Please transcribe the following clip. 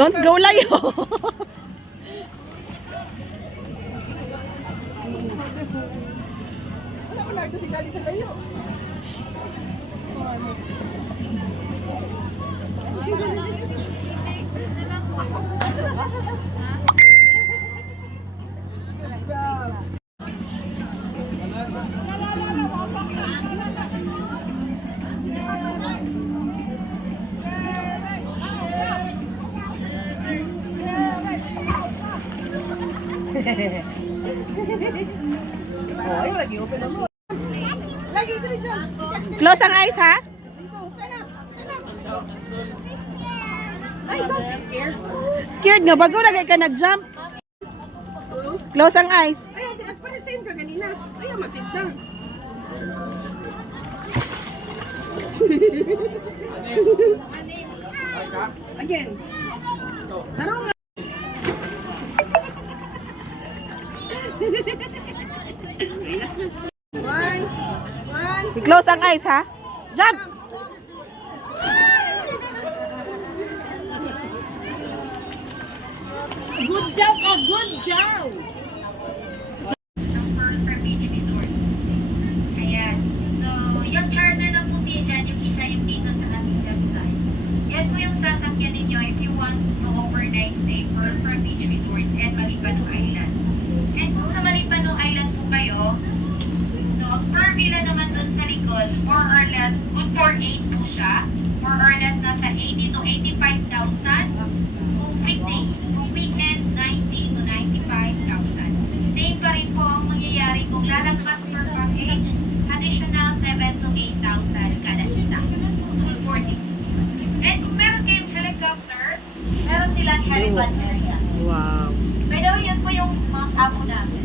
Don't go layo. Wala ko na ito sigali sa layo. Good job. Oh, ay, lagi open na mo. Lagi ito rin dyan. Close ang eyes, ha? Dito, stand up. Stand up. Ay, don't be scared. Scared nga. Bago na ka nag-jump. Close ang eyes. Ay, at para same ka kanina. Ay, mag-sit down. Again. Tarong nga. One. I-close ang eyes, ha? Jump! Good job, good job. For beach resort. Ayan. So, yung charter na po dyan, yung isa yung dito sa ating website. Yan po yung sasakyan ninyo if you want to overnight stay for beach resorts and Malipano Island. And kung sa Malipano Island po kayo, so per villa naman dun sa likod, more or less, good for 8 po siya. More or less nasa 80 to 85,000 kung weekday. Kung weekend, 90 to 95,000. Same pa rin po ang mangyayari kung lalagpas per package, additional 7 to 8,000 kada isa. Full 40. And kung meron kayong helicopter, meron silang helipad area. Wow. By the way, yan po yung mga amo namin.